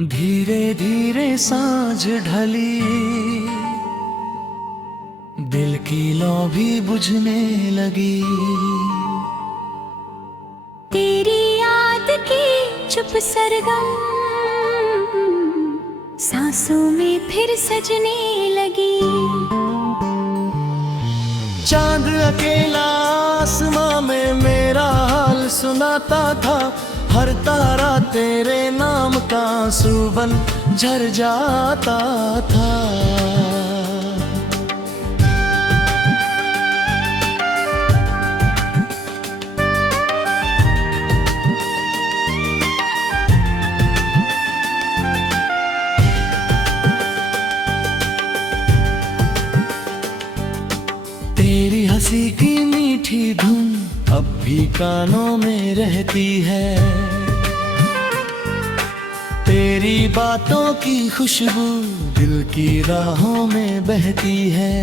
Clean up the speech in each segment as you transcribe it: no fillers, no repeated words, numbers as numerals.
धीरे धीरे सांझ ढली, दिल की लौ भी बुझने लगी। तेरी याद की चुप सरगम सांसों में फिर सजने लगी। चांद अकेला आसमां में मेरा हाल सुनाता था, हर तारा तेरे नाम का आंसू बन झर जाता था। तेरी हंसी की मीठी धुन अब भी कानों में रहती है, तेरी बातों की खुशबू दिल की राहों में बहती है।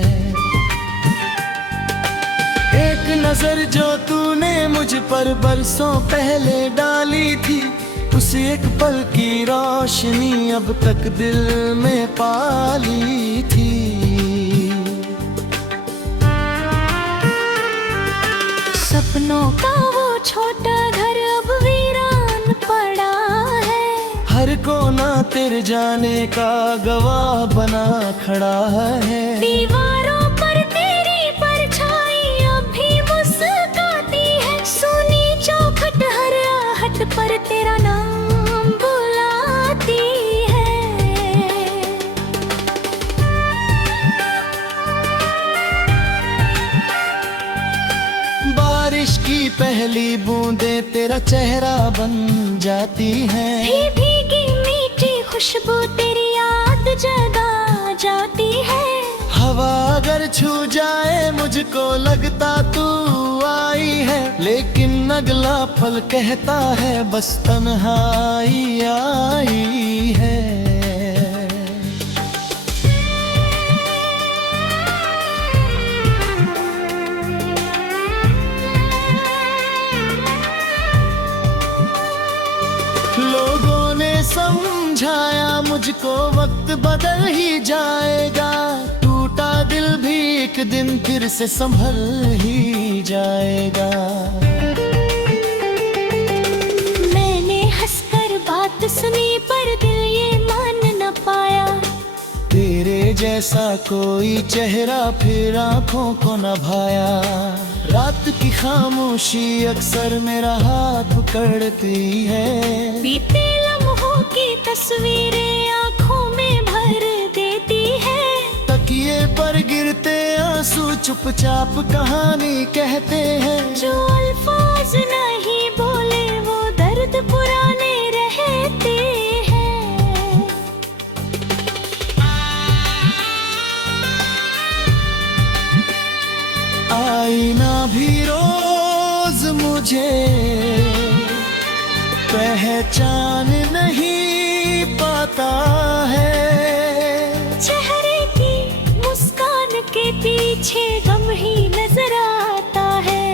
एक नजर जो तूने मुझ पर बरसों पहले डाली थी, उस एक पल की रोशनी अब तक दिल में पाली थी। सपनों का वो छोटा घर अब वीरान पड़ा है, हर कोना तेरे जाने का गवाह बना खड़ा है। दीवारों पर तेरी परछाई अब भी मुस्कुराती है, सुनी चौखट हर आहट पर तेरा नाम बुलाती है। बारिश की पहली बूंदें तेरा चेहरा बन जाती हैं, भीगी मीठी खुशबू तेरी याद जगा जाती है। हवा अगर छू जाए मुझको लगता तू आई है, लेकिन अगला पल कहता है बस तन्हाई आई है। लोगों ने समझाया मुझको वक्त बदल ही जाएगा, टूटा दिल भी एक दिन फिर से संभल ही जाएगा। मैंने हंसकर बात सुनी पर दिल ये मान न पाया, तेरे जैसा कोई चेहरा फिर आंखों को न भाया। रात की खामोशी अक्सर मेरा हाथ पकड़ती है, बीते लम्हों की तस्वीरें आंखों में भर देती है। तकिए पर गिरते आंसू चुपचाप कहानी कहते हैं, जो अल्फाज नहीं बोले वो दर्द पुराने रहते हैं। आईना भी रोज मुझे पहचान नहीं पाता है, चेहरे की मुस्कान के पीछे गम ही नजर आता है।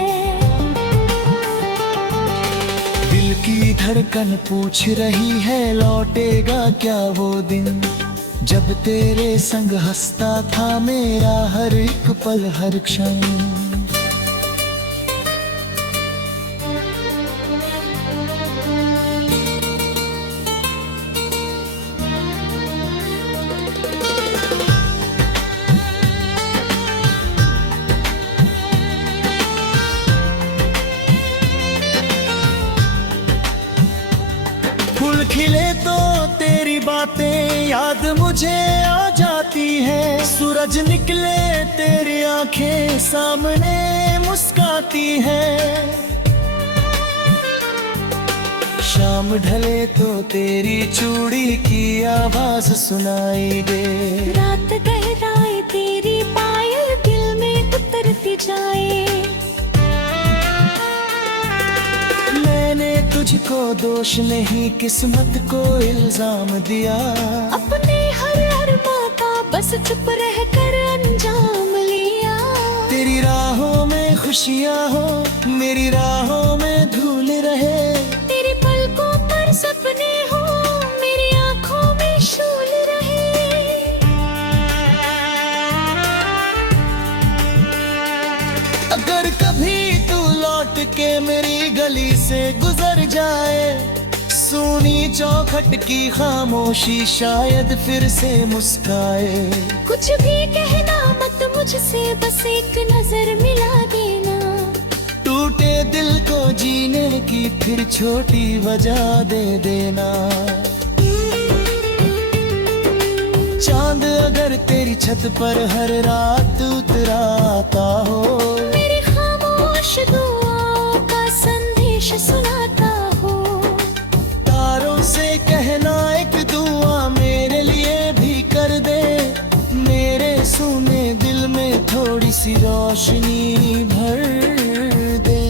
दिल की धड़कन पूछ रही है लौटेगा क्या वो दिन, जब तेरे संग हंसता था मेरा हर एक पल हर क्षण। फूल खिले तो तेरी बातें याद मुझे आ जाती है, सूरज निकले तेरी आंखें सामने मुस्काती है। शाम ढले तो तेरी चूड़ी की आवाज सुनाई दे, रात गहराई तेरी पायल दिल में उतरती जाए। मैंने तुझको दोष नहीं किस्मत को इल्जाम दिया, अपने हर मौका बस चुप रह कर अंजाम लिया। तेरी राहों में खुशियाँ हो मेरी राहों में धूल रहे, तेरी पलकों पर सपने हो मेरी आंखों के मेरी गली से गुजर जाए, सुनी चौखट की खामोशी शायद फिर से मुस्काए। कुछ भी कहना मत मुझसे, बस एक नजर मिला देना। टूटे दिल को जीने की फिर छोटी वजह दे देना। चांद अगर तेरी छत पर हर रात उतराता हो, मेरी खामोश दुआओं का संदेश सुनाता हो। तारों से कहना एक दुआ मेरे लिए भी कर दे, मेरे सूने दिल में थोड़ी सी रोशनी भर दे।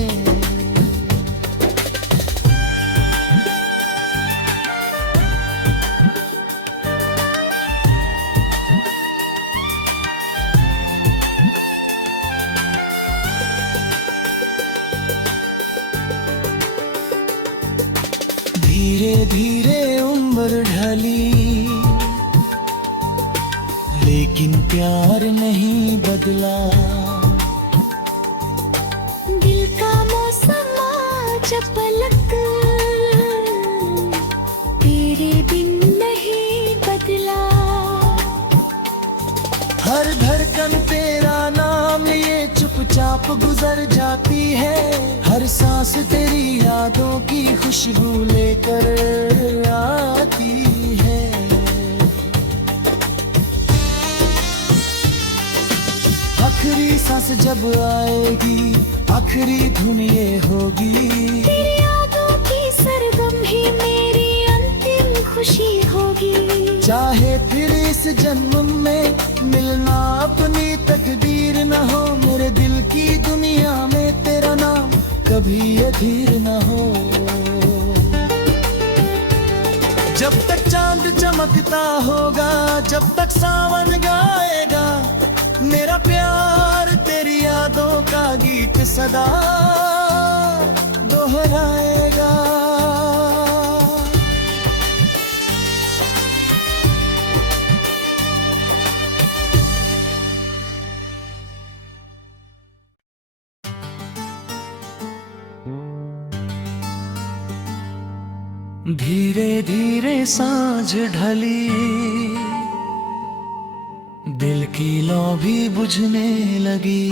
धीरे धीरे उम्र ढली, लेकिन प्यार नहीं बदला। दिल का मौसम आज पलक तेरे बिन नहीं बदला। हर धड़कन तेरा नाम लिए चुपचाप गुजर जाती है, हर सांस तेरी यादों की खुशबू लेकर आती है। आखिरी सांस जब आएगी, आखिरी धुन ये होगी, तेरी यादों की सरगम ही मेरी अंतिम खुशी होगी। चाहे फिर इस जन्म में मिलना अपनी तकदीर न हो, मेरे दिल की दुनिया में तेरा नाम कभी अधीर न हो। जब तक चांद चमकता होगा, जब तक सावन गाएगा, मेरा प्यार तेरी यादों का गीत सदा दोहराएगा। धीरे धीरे सांझ ढली, दिल की लौ भी बुझने लगी।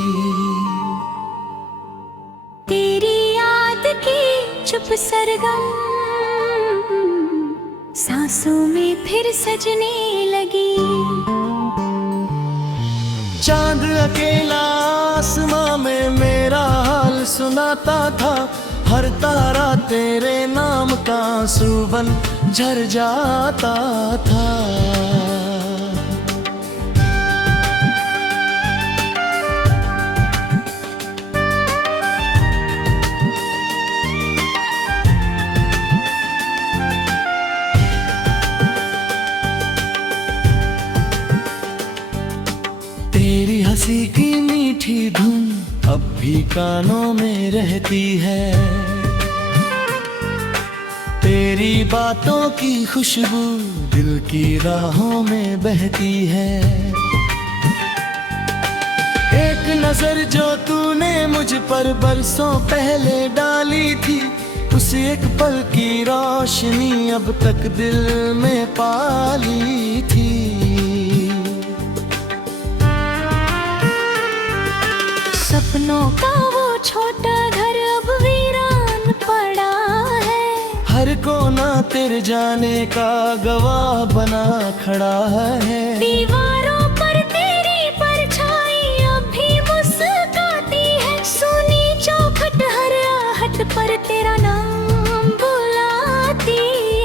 तेरी याद की चुप सरगम सांसों में फिर सजने लगी। चांद अकेला आसमां में मेरा हाल सुनाता था, हर तारा तेरे नाम का आंसू बन झर जाता था। तेरी हंसी की मीठी धुन अब भी कानों में रहती है, तेरी बातों की खुशबू दिल की राहों में बहती है। एक नजर जो तूने मुझ पर बरसों पहले डाली थी, उस एक पल की रोशनी अब तक दिल में पाली थी। सपनों का वो छोटा घर अब वीरान पड़ा है, हर कोना तेरे जाने का गवाह बना खड़ा है। दीवारों पर तेरी परछाई अब भी मुस्कुराती है, सुनी चौखट हर आहट पर तेरा नाम बुलाती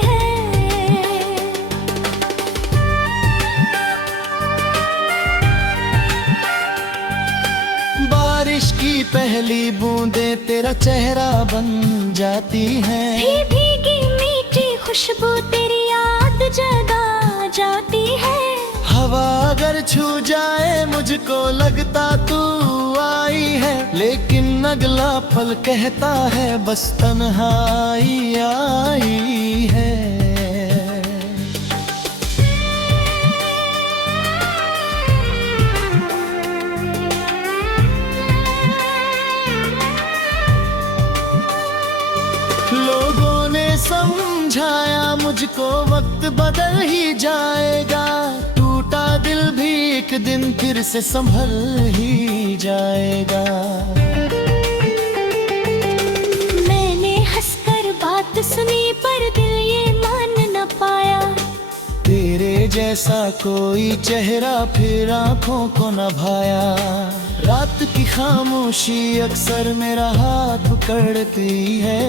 है। बारिश की पहली बूंदें तेरा चेहरा बन जाती हैं, भीगी मीठी खुशबू तेरी याद जगा जाती है। हवा अगर छू जाए मुझको लगता तू आई है, लेकिन अगला पल कहता है बस तन्हाई आई है। मुझको वक्त बदल ही जाएगा, टूटा दिल भी एक दिन फिर से संभल ही जाएगा। मैंने हंसकर बात सुनी पर दिल ये मान न पाया, तेरे जैसा कोई चेहरा फिर आंखों को न भाया। रात की खामोशी अक्सर मेरा हाथ पकड़ती है,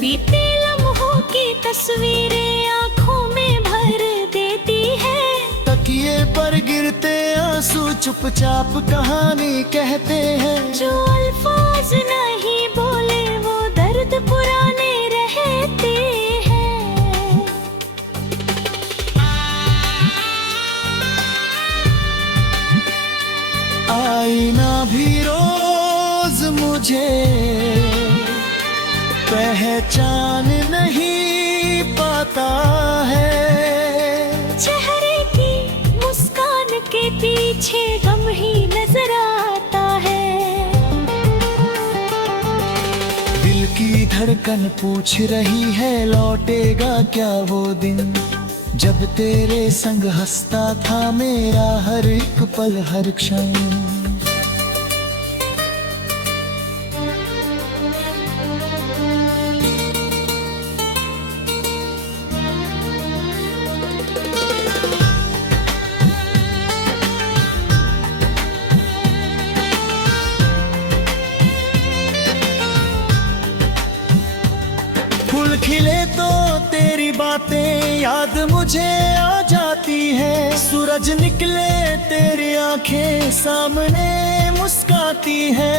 बीते लम्हों की तस्वीरें आँखों में भर देती है। तकिए पर गिरते आंसू चुपचाप कहानी कहते हैं, जो अल्फाज नहीं बोले वो दर्द पुराने रहते हैं। आईना भी रोज मुझे पहचान नहीं पाता है, चेहरे की मुस्कान के पीछे गम ही नजर आता है। दिल की धड़कन पूछ रही है लौटेगा क्या वो दिन, जब तेरे संग हंसता था मेरा हर एक पल हर क्षण। फूल खिले तो तेरी बातें याद मुझे आ जाती है, सूरज निकले तेरी आंखें सामने मुस्काती है।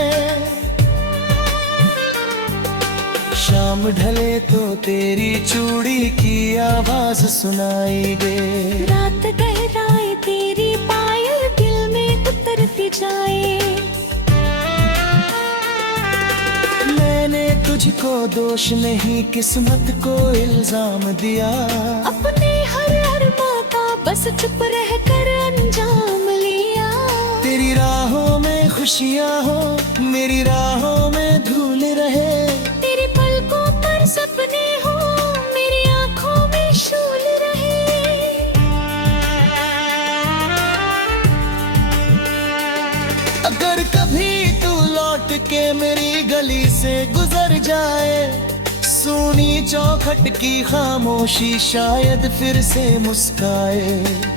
शाम ढले तो तेरी चूड़ी की आवाज सुनाई दे, रात गहराए तेरी पायल दिल में उतरती जाए। मैंने तुझको दोष नहीं किस्मत को इल्जाम दिया, अपने हर अरमा का बस चुप रह कर अंजाम लिया। तेरी राहों में खुशियाँ हो मेरी राहों में धूल रहे, तेरी पलकों पर सपने हो मेरी आंखों में शूल रहे। अगर कभी तू लौट के मेरी गली से गुजर जाए, सुनी चौखट की खामोशी शायद फिर से मुस्काए।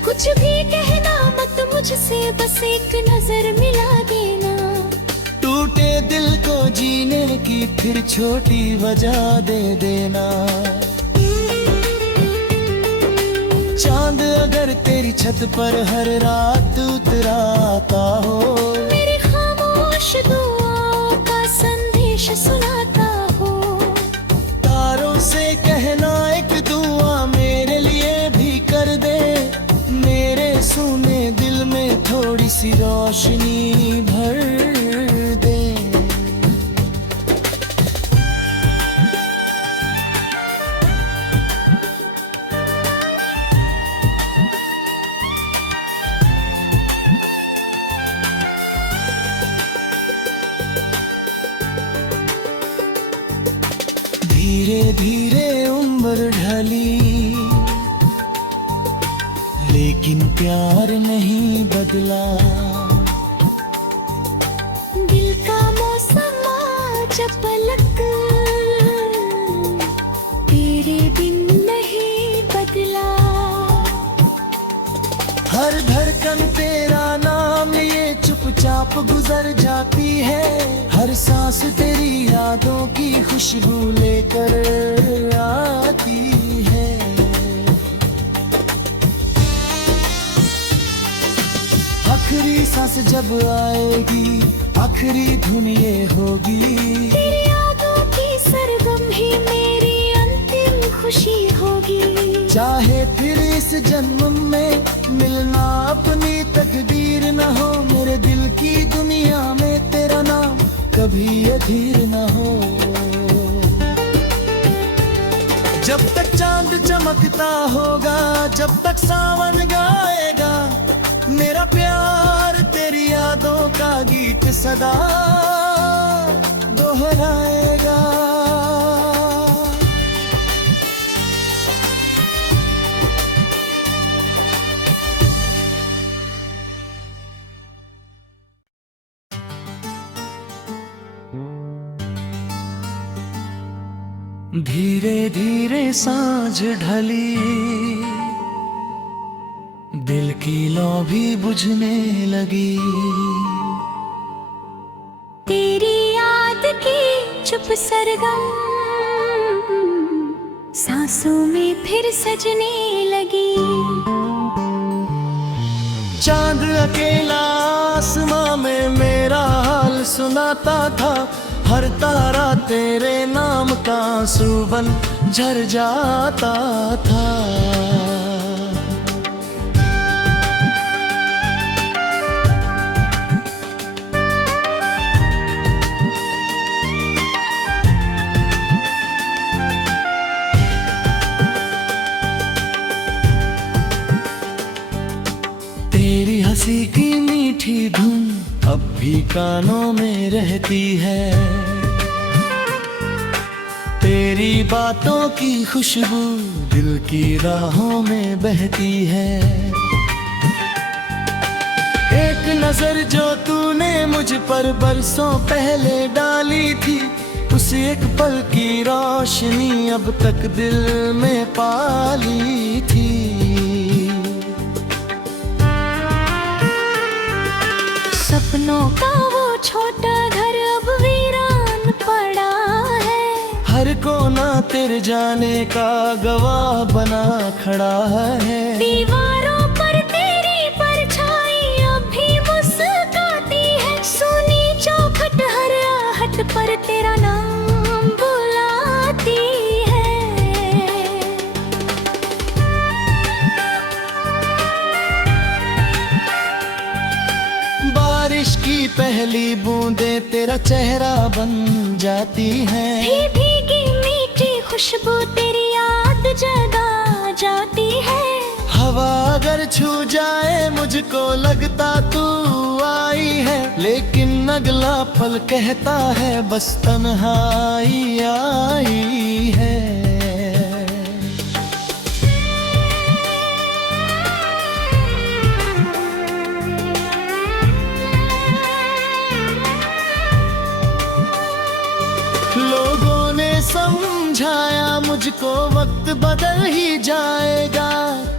कुछ भी कहना मत मुझसे बस एक नजर मिला देना, टूटे दिल को जीने की फिर छोटी वजह दे देना। चांद अगर तेरी छत पर हर रात उतराता हो, मेरी खामोश दुआओं का संदेश सुनाता हो। तारों से कहना एक दुआ मेरे लिए भी कर दे, मेरे सूने दिल में थोड़ी सी रोशनी भर दे। धीरे धीरे उम्र ढली लेकिन प्यार नहीं बदला, दिल का मौसम आज पलक तेरे बिन नहीं बदला। हर धड़कन तेरा नाम ये चुपचाप गुजर जाती है, हर सांस तेरी यादों की खुशबू लेकर आती है। आखिरी सांस जब आएगी आखिरी धुन ये होगी, तेरी यादों की सरगम ही मेरी अंतिम खुशी होगी। चाहे फिर इस जन्म में मिलना अपनी तकदीर न हो, मेरे दिल की दुनिया में तेरा नाम कभी अधीर न हो। जब तक चांद चमकता होगा जब तक सावन गाएगा, मेरा प्यार तेरी यादों का गीत सदा दोहराएगा। धीरे धीरे सांझ ढली, दिल की लौ भी बुझने लगी। तेरी याद की चुप सरगम सांसों में फिर सजने लगी। चांद अकेला आसमां में मेरा हाल सुनाता था, हर तारा तेरे नाम का आंसू बन झर जाता था। तेरी हंसी की मीठी धुन अब भी कानों में रहती है, तेरी बातों की खुशबू दिल की राहों में बहती है। एक नजर जो तूने मुझ पर बरसों पहले डाली थी, उस एक पल की रोशनी अब तक दिल में पाली थी। सपनों का वो छोटा घर अब वीरान पड़ा है, हर कोना तेरे जाने का गवाह बना खड़ा है। दीवारों पर तेरी परछाई अब भी मुस्कुराती है, सुनी चौखट हर आहट पर तेरा नाम बुलाती है। बारिश की पहली बूंदें तेरा चेहरा बन जाती हैं, भीगी मीठी खुशबू तेरी याद जगा जाती है। हवा अगर छू जाए मुझको लगता तू आई है, लेकिन अगला पल कहता है बस तन्हाई आई है। लोगों ने समझाया मुझको वक्त बदल ही जाएगा,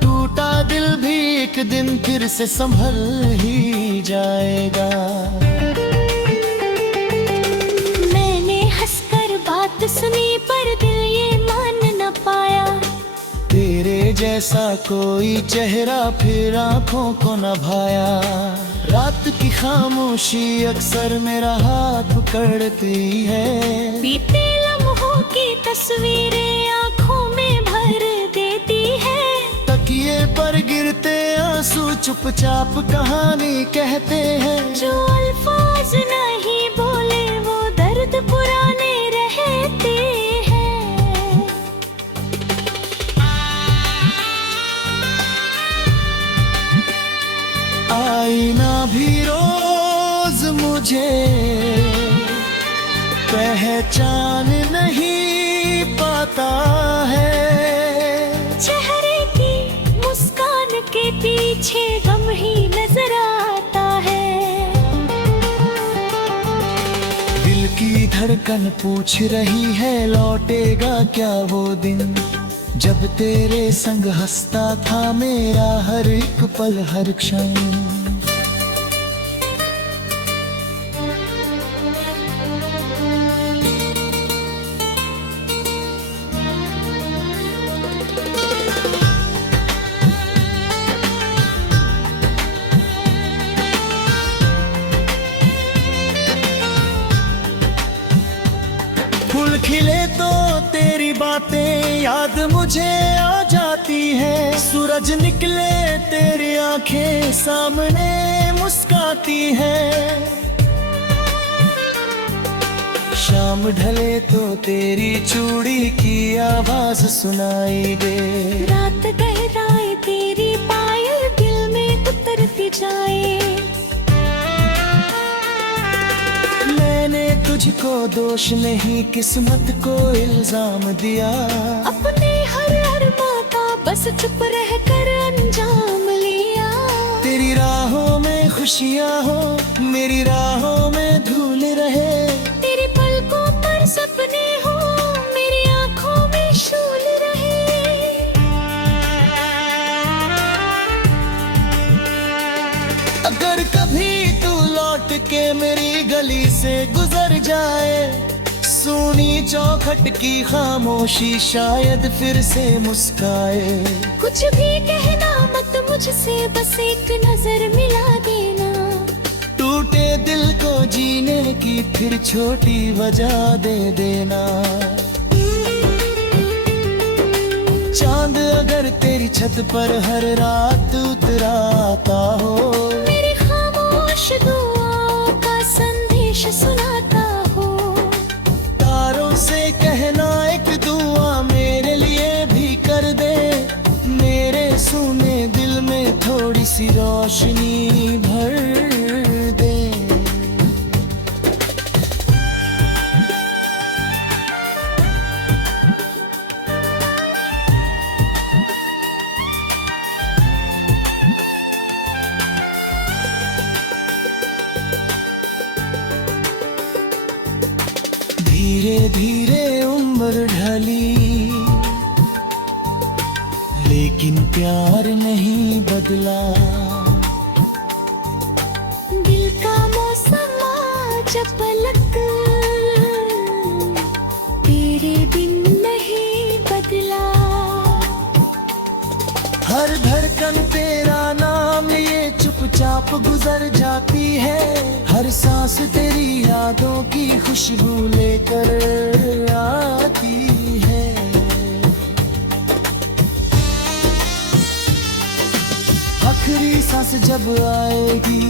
टूटा दिल भी एक दिन फिर से संभल ही जाएगा। मैंने हंसकर बात सुनी पर दिल ये मान न पाया, तेरे जैसा कोई चेहरा फिर आंखों को न भाया। रात की खामोशी अक्सर मेरा हाथ पकड़ती है, बीते लम्हों की तस्वीरें आंखों में भर देती है। तकिए पर गिरते आंसू चुपचाप कहानी कहते हैं, जो अल्फाज नहीं बोले वो दर्द पुराने रहते हैं। आईना भी रोज मुझे पहचान नहीं पाता है, चेहरे की मुस्कान के पीछे गम ही नजर आता है। दिल की धड़कन पूछ रही है लौटेगा क्या वो दिन, जब तेरे संग हंसता था मेरा हर एक पल हर क्षण। फूल खिले तो तेरी बातें याद मुझे आ जाती है, सूरज निकले तेरी आंखें सामने मुस्काती है। शाम ढले तो तेरी चूड़ी की आवाज सुनाई दे, रात गहराए तेरी पायल दिल में उतरती जाए। मैंने तुझको दोष नहीं किस्मत को इल्जाम दिया, अपने हर अरमा का बस चुप रह कर अंजाम लिया। तेरी राहों में खुशियाँ हो मेरी राहों में धूल रहे, तेरी पलकों पर सपने हो मेरी आंखों चौखट की खामोशी शायद फिर से मुस्काए। कुछ भी कहना मत मुझसे, बस एक नजर मिला देना। टूटे दिल को जीने की फिर छोटी वजह दे देना। चांद अगर तेरी छत पर हर रात उतराता हो, मेरी खामोश दुआओं का संदेश सुनाता हो। तारों से कहना एक दुआ मेरे लिए भी कर दे, मेरे सूने दिल में थोड़ी सी रोशनी भर दे। धीरे धीरे उम्र ढली, लेकिन प्यार नहीं बदला। दिल का मौसम आज पलक तेरे बिन नहीं बदला। हर धड़कन तेरा नाम लिए चुपचाप गुजर जाती है। हर सांस तेरी यादों की खुशबू लेकर आती है। आखिरी सांस जब आएगी,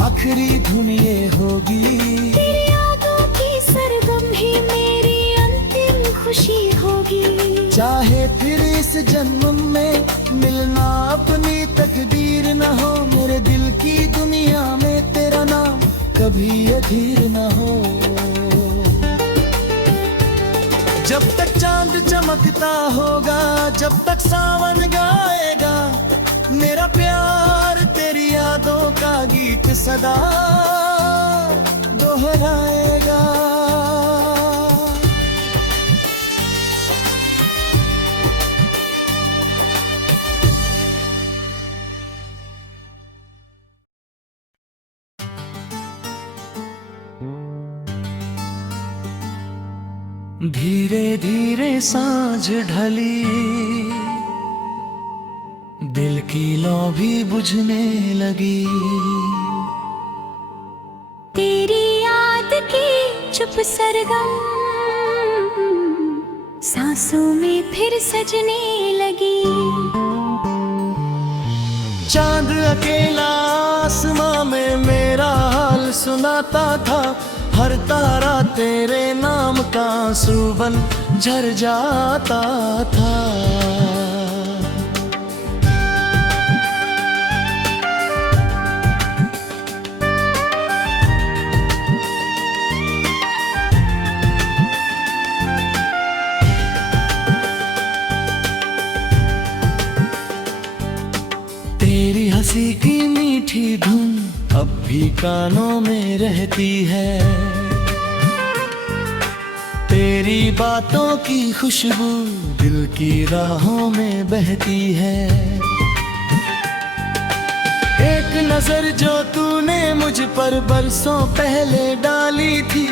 आखिरी धुन ये होगी। तेरी यादों की सरगम ही मेरी अंतिम खुशी होगी। चाहे फिर इस जन्म में मिलना अपनी तकदीर न हो, मेरे दिल की दुनिया में तेरा नाम कभी अधीर न हो। जब तक चांद चमकता होगा, जब तक सावन गाएगा, मेरा प्यार तेरी यादों का गीत सदा दोहराएगा। धीरे धीरे सांझ ढली, दिल की लौ भी बुझने लगी। तेरी याद की चुप सरगम सांसों में फिर सजने लगी। चांद अकेला आसमां में मेरा हाल सुनाता था। हर तारा तेरे नाम का आंसू बन झर जाता था। तेरी हंसी की मीठी धुन अब भी कानों में रहती है। तेरी बातों की खुशबू दिल की राहों में बहती है। एक नजर जो तूने मुझ पर बरसों पहले डाली थी,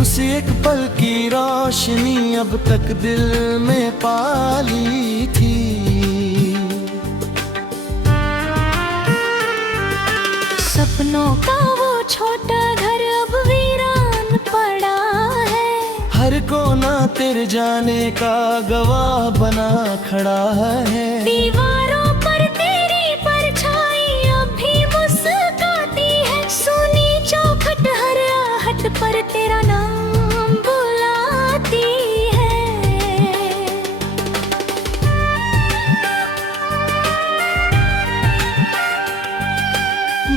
उस एक पल की रोशनी अब तक दिल में पाली थी। सपनों का वो छोटा घर अब वीरान पड़ा है। हर कोना तेरे जाने का गवाह बना खड़ा है। दीवारों पर तेरी परछाई अब भी मुस्कुराती है। सुनी चौखट हर आहट पर तेरा नाम बुलाती है।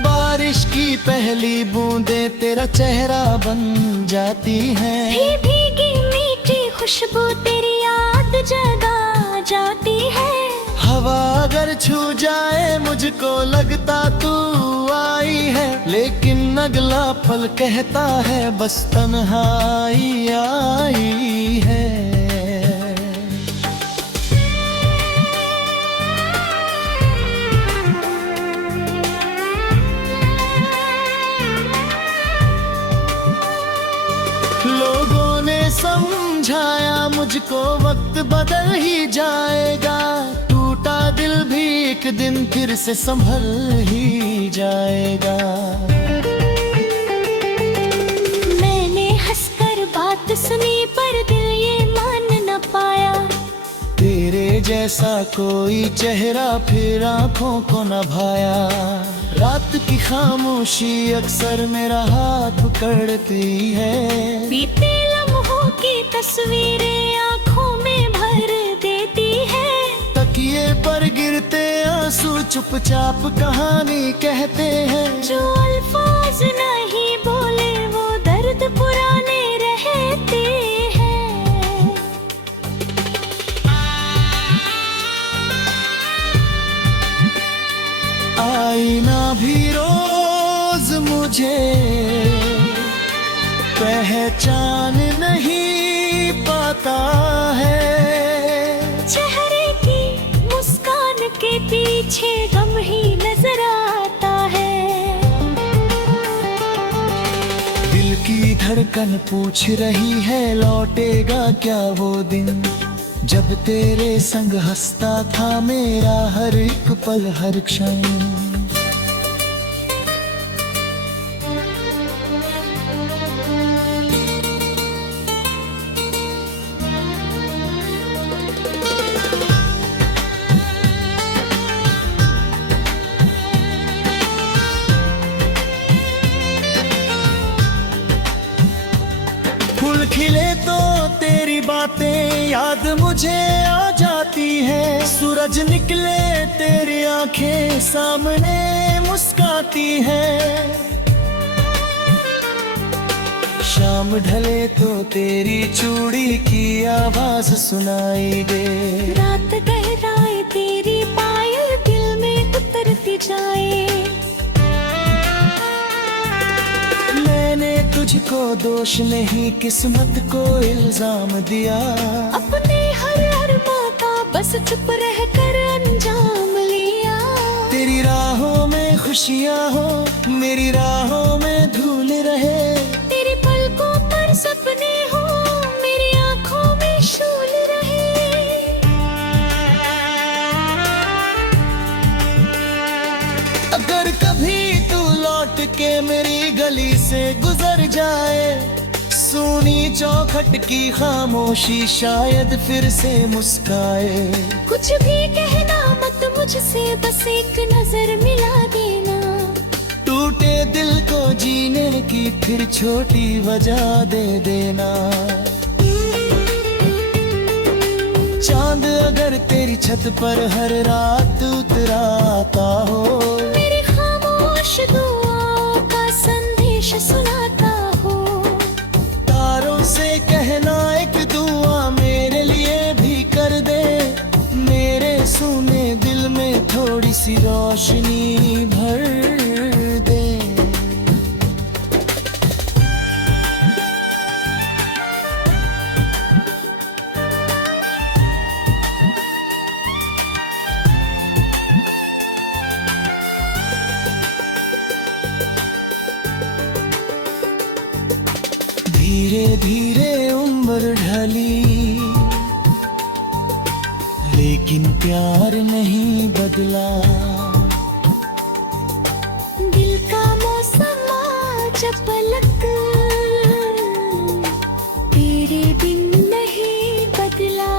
बारिश की पहली बूंदें तेरा चेहरा बन जाती हैं। भीगी मीठी खुशबू तेरी याद जगा जाती है। हवा अगर छू जाए मुझको लगता तू आई है, लेकिन अगला पल कहता है बस तन्हाई आई है। लोगों ने समझा मुझको वक्त बदल ही जाएगा, टूटा दिल भी एक दिन फिर से संभल ही जाएगा। मैंने हंसकर बात सुनी पर दिल ये मान न पाया, तेरे जैसा कोई चेहरा फिर आंखों को न भाया। रात की खामोशी अक्सर मेरा हाथ पकड़ती है, बीते लम्हों की तस्वीरें आँखों में भर देती है। तकिए पर गिरते आंसू चुपचाप कहानी कहते हैं, जो अल्फाज नहीं बोले वो दर्द पुराने रहते हैं। आईना भी रोज मुझे पहचान नहीं पाता है, चेहरे की मुस्कान के पीछे गम ही नजर आता है। दिल की धड़कन पूछ रही है लौटेगा क्या वो दिन, जब तेरे संग हंसता था मेरा हर एक पल हर क्षण। फूल खिले तो तेरी बातें याद मुझे आ जाती है, सूरज निकले तेरी आंखें सामने मुस्काती है। शाम ढले तो तेरी चूड़ी की आवाज सुनाई दे, रात गहराए तेरी पायल दिल में उतरती जाए। मैंने तुझको दोष नहीं किस्मत को इल्जाम दिया, अपने हर मौका बस चुप रह कर अंजाम लिया। तेरी राहों में खुशियाँ हो मेरी राहों में धूल रहे, तेरी पलकों पर सपने हो मेरी आंखों में शूल रहे। अगर कभी तू लौट के मेरी गली से गुजर जाए, सुनी चौखट की खामोशी शायद फिर से मुस्काए। कुछ भी कहना मत मुझसे बस एक नजर मिला देना, टूटे दिल को जीने की फिर छोटी वजह दे देना। चांद अगर तेरी छत पर हर रात उतराता हो, मेरी खामोश दुआओं का संदेश सुनाता हो। तारों से कहना एक दुआ मेरे लिए भी कर दे, मेरे सुने दिल में थोड़ी सी रोशनी भर दे। धीरे धीरे उम्र ढली लेकिन प्यार नहीं बदला, दिल का मौसम आज पलक तेरे बिन नहीं बदला।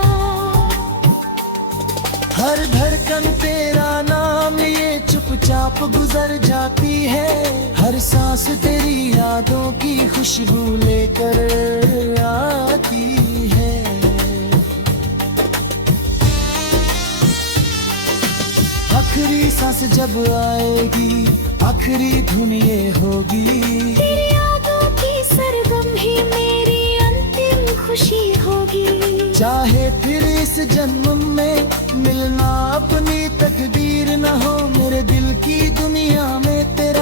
हर धड़कन तेरा नाम लिए चुपचाप गुजर जाती है, हर सांस तेरी यादों की खुशबू लेकर आती है। आखिरी सांस जब आएगी आखिरी धुन ये होगी, तेरी यादों की सरगम ही मेरी अंतिम खुशी होगी। चाहे फिर इस जन्म में मिलना अपनी तकदीर न हो, मेरे दिल की दुनिया में तेरे